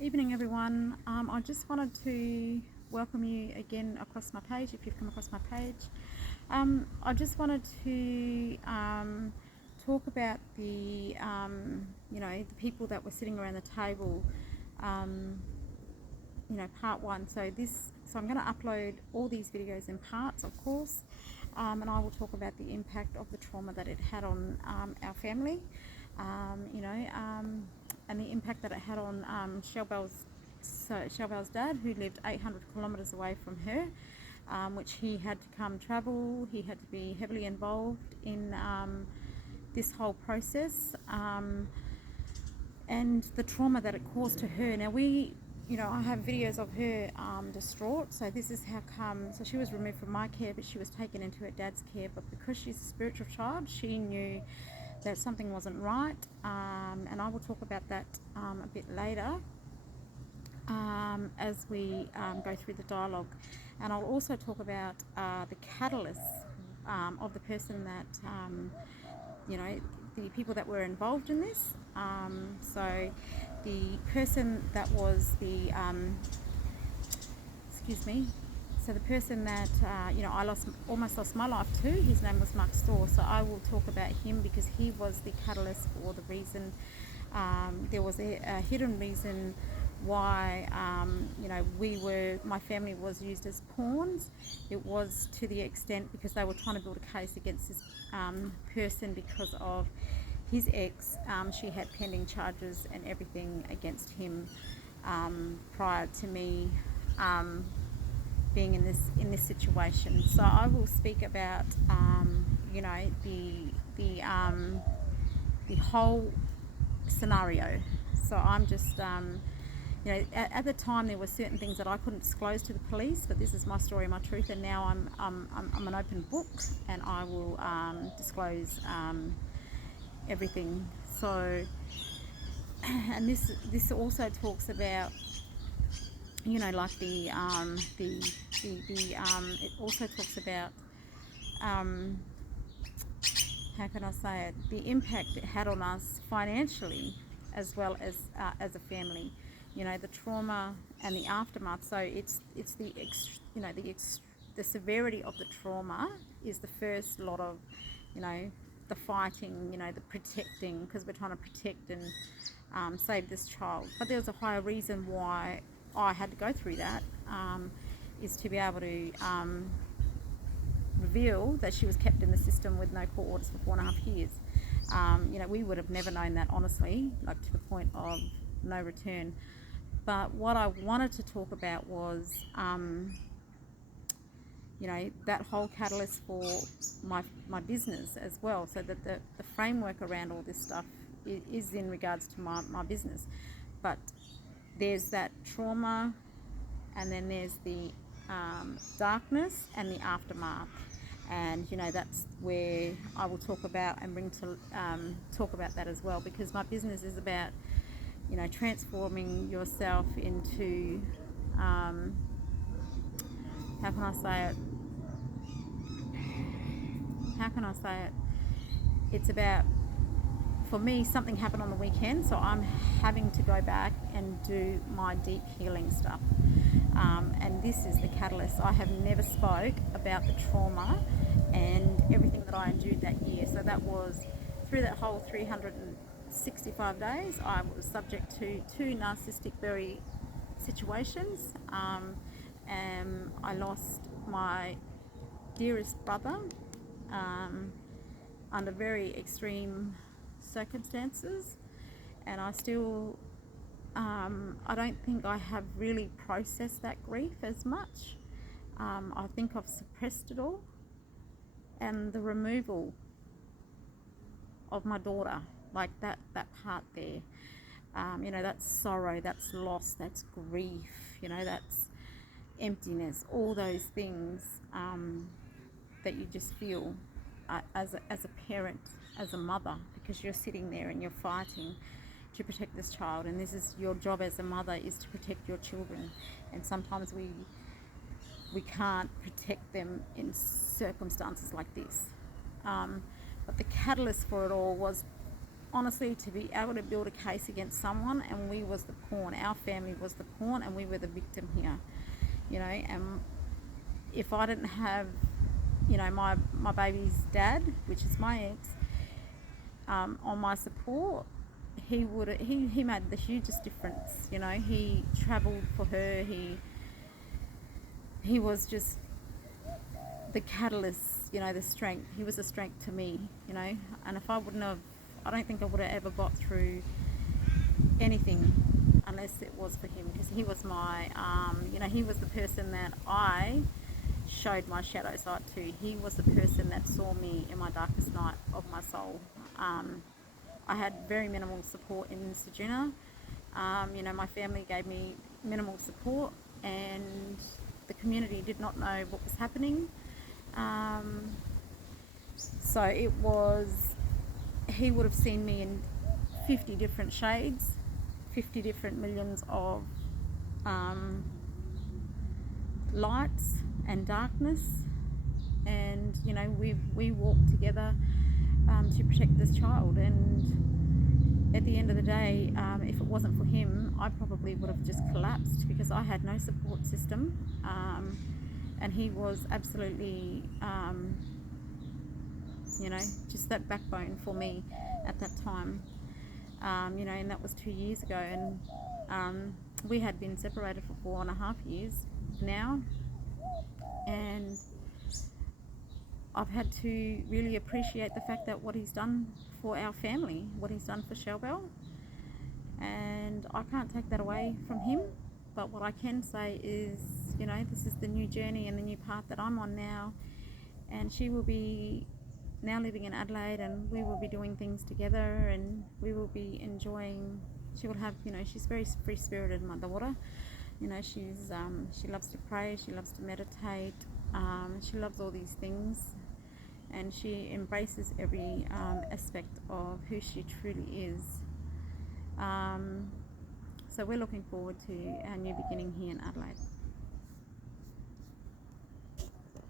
Evening everyone. I just wanted to welcome you again across my page if you've come across my page. I just wanted to talk about the people that were sitting around the table, um, part one. So I'm going to upload all these videos in parts, of course, and I will talk about the impact of the trauma that it had on our family, and the impact that it had on Shelbelle's dad, who lived 800 kilometres away from her, which he had to come travel. He had to be heavily involved in this whole process. And the trauma that it caused to her. Now I have videos of her distraught. So this is how come. So she was removed from my care, but she was taken into her dad's care. But because she's a spiritual child, she knew that something wasn't right. And I will talk about that a bit later as we go through the dialogue. And I'll also talk about the catalyst of the person that the people that were involved in this. So the person that was the so the person that I almost lost my life to, his name was Mark Storr. So I will talk about him because he was the catalyst for the reason. There was a hidden reason why my family was used as pawns. It was to the extent because they were trying to build a case against this person because of his ex. She had pending charges and everything against him prior to me being in this situation. So I will speak about the whole scenario. So I'm just at the time there were certain things that I couldn't disclose to the police, but this is my story, my truth, and now I'm an open book, and I will disclose everything. So, and this also talks about like it also talks about how can I say it, the impact it had on us financially as well as a family, the trauma and the aftermath. So it's the severity of the trauma is the first lot of the fighting, the protecting, because we're trying to protect and save this child. But there was a higher reason why I had to go through that, is to be able to reveal that she was kept in the system with no court orders for 4.5 years. We would have never known that, honestly, like to the point of no return. But what I wanted to talk about was that whole catalyst for my business as well, so that the framework around all this stuff is in regards to my business. But there's that trauma, and then there's the darkness and the aftermath, and that's where I will talk about and bring to talk about that as well, because my business is about transforming yourself into how can I say it, it's about, for me, something happened on the weekend, so I'm having to go back and do my deep healing stuff, and this is the catalyst. I have never spoke about the trauma and everything that I endured that year. So that was through that whole 365 days. I was subject to 2 narcissistic very situations, and I lost my dearest brother under very extreme circumstances, and I still I don't think I have really processed that grief as much. I think I've suppressed it all, and the removal of my daughter, like that part there, that's sorrow, that's loss, that's grief, that's emptiness, all those things that you just feel as a parent, as a mother, because you're sitting there and you're fighting to protect this child, and this is your job as a mother, is to protect your children, and sometimes we can't protect them in circumstances like this. But the catalyst for it all was honestly, to be able to build a case against someone, and we was the pawn, our family was the pawn, and we were the victim here, you know. And if I didn't have, you know, my baby's dad, which is my ex, on my support, he made the hugest difference, you know. He travelled for her, he was just the catalyst, you know, the strength. He was a strength to me, you know. And if I wouldn't have, I don't think I would have ever got through anything unless it was for him, because he was my, you know, he was the person that I showed my shadow side to. He was the person that saw me in my darkest night of my soul. I had very minimal support in Sejuna. You know, my family gave me minimal support, and the community did not know what was happening. So it was, he would have seen me in 50 different shades, 50 different millions of lights and darkness. And, you know, we walked together to protect this child. And at the end of the day, if it wasn't for him, I probably would have just collapsed, because I had no support system. And he was absolutely, you know, just that backbone for me at that time. You know, and that was 2 years ago, and we had been separated for 4.5 years now, and I've had to really appreciate the fact that what he's done for our family, what he's done for Shelbel, and I can't take that away from him. But what I can say is, you know, this is the new journey and the new path that I'm on now, and she will be now living in Adelaide, and we will be doing things together, and we will be enjoying, she will have, you know, she's very free-spirited, my daughter. You know, she's she loves to pray, she loves to meditate, she loves all these things, and she embraces every aspect of who she truly is. So we're looking forward to our new beginning here in Adelaide.